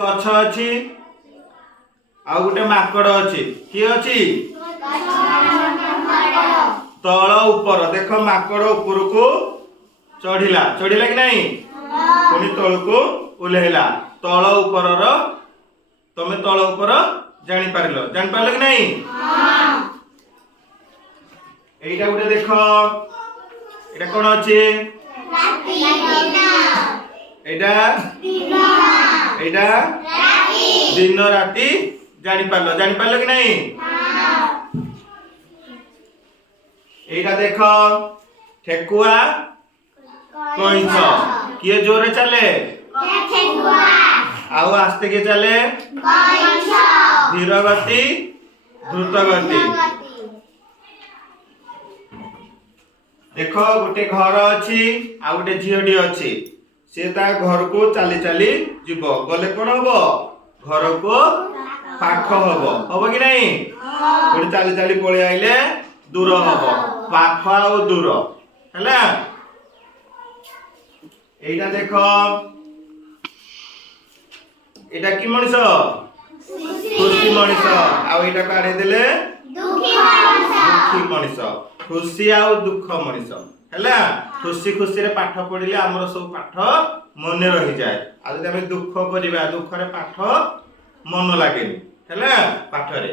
ଗଛ ଅଛି ଆଉ ଗୋଟେ ମାଙ୍କଡ ଅଛି। କିଏ ଅଛି? ତଳ ଉପର। ଦେଖ ମାଙ୍କଡ ଉପରକୁ ଚଢିଲା ଚଢିଲା କି ନାହିଁ? ପୁଣି ତଳକୁ ଓହ୍ଲେଇଲା। ତଳ ଉପରର ତମେ ତଳ ଉପର ଜାଣିପାରିଲ କି ନାହିଁ? এইটা ଗୋଟେ ଦେଖ এটা কোন ଅଛି? এইটা এইটা দিন রাতি জানিপারল কি নাই? এইটা দেখ ঠেকুয়া কইଁଛ। কিয়ে জোরে চলে? ଆଉ ଆସ୍ତେ କିଏ ଚାଲେ? ଧୀର ଗତି ଦ୍ରୁତ ଗତି। देख गोटे घर अच्छी आ गोटे झीटी अच्छी सी घर को चली चली जीव गले कौन हम घर को पाख हम कि नहीं पुणी चली चली पलि आइले दूर हम पाख आ दूर है। एटा देख एटा कि मनीष खुशी मनीष आईटा काढ़ी देले दुखी मनीष। खुशी आ दुख मनीष है। खुशी खुशी रे पाठ पढ़िले आमर सब पाठ मन रही जाए। आ जदि आम दुख करिबा दुख रे पाठ मन लागे है पाठ रे।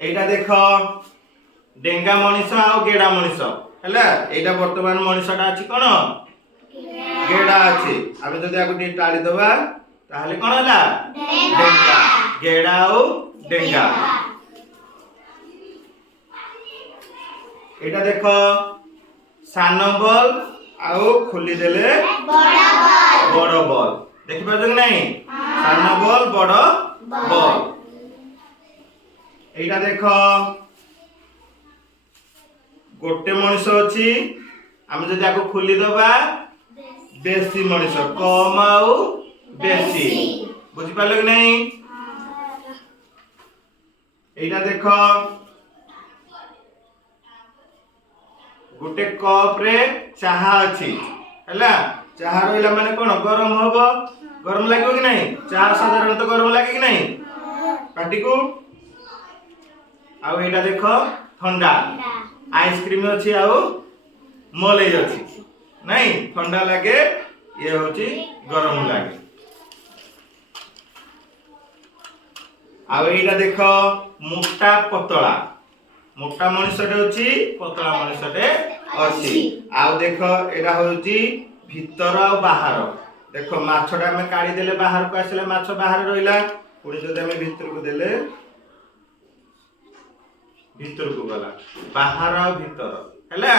एटा देख डेंगा मनीष आ गेड़ा मनीष है। एटा वर्तमान मनीषटा अछि कोन गेड़ा अछि। आम जदि आगु टी टाड़ी दबा ताहले कोन हला डेंगा। गेड़ा आ डेंगा। एटा देख सान बल आउ खोली देले बड़ बल देखि पाछ कि नहीं? सान बल बड़ बल। एटा देख गोटे मनीष अछि आम जदि आको खोली दबा बेसी मनीष कम आउ बेसी बुझि पालो कि नहीं? एटा देख गोटे कप रे चाहा अछि हैला। चाहा रोइला माने कोन गरम होबो गरम लागो कि नहीं? चाहा साधारणतः गरम लागे कि नहीं पाटी को? आउ एटा देख ठंडा आइसक्रीम अछि आउ मलाई अछि नहीं ठंडा लागे ये होची गरम लागे। आउ एटा देख मोटा पतला मोटा मनुष्यटे अछि पतला मनुष्यटे अछि। आउ देख एटा होची भीतर आ बाहर। देख माछटा हम काढी देले बाहर को आसिले माछ बाहर रहिला पुणी जदि हम भीतर को देले भीतर को गला बाहर आ भीतर हैला।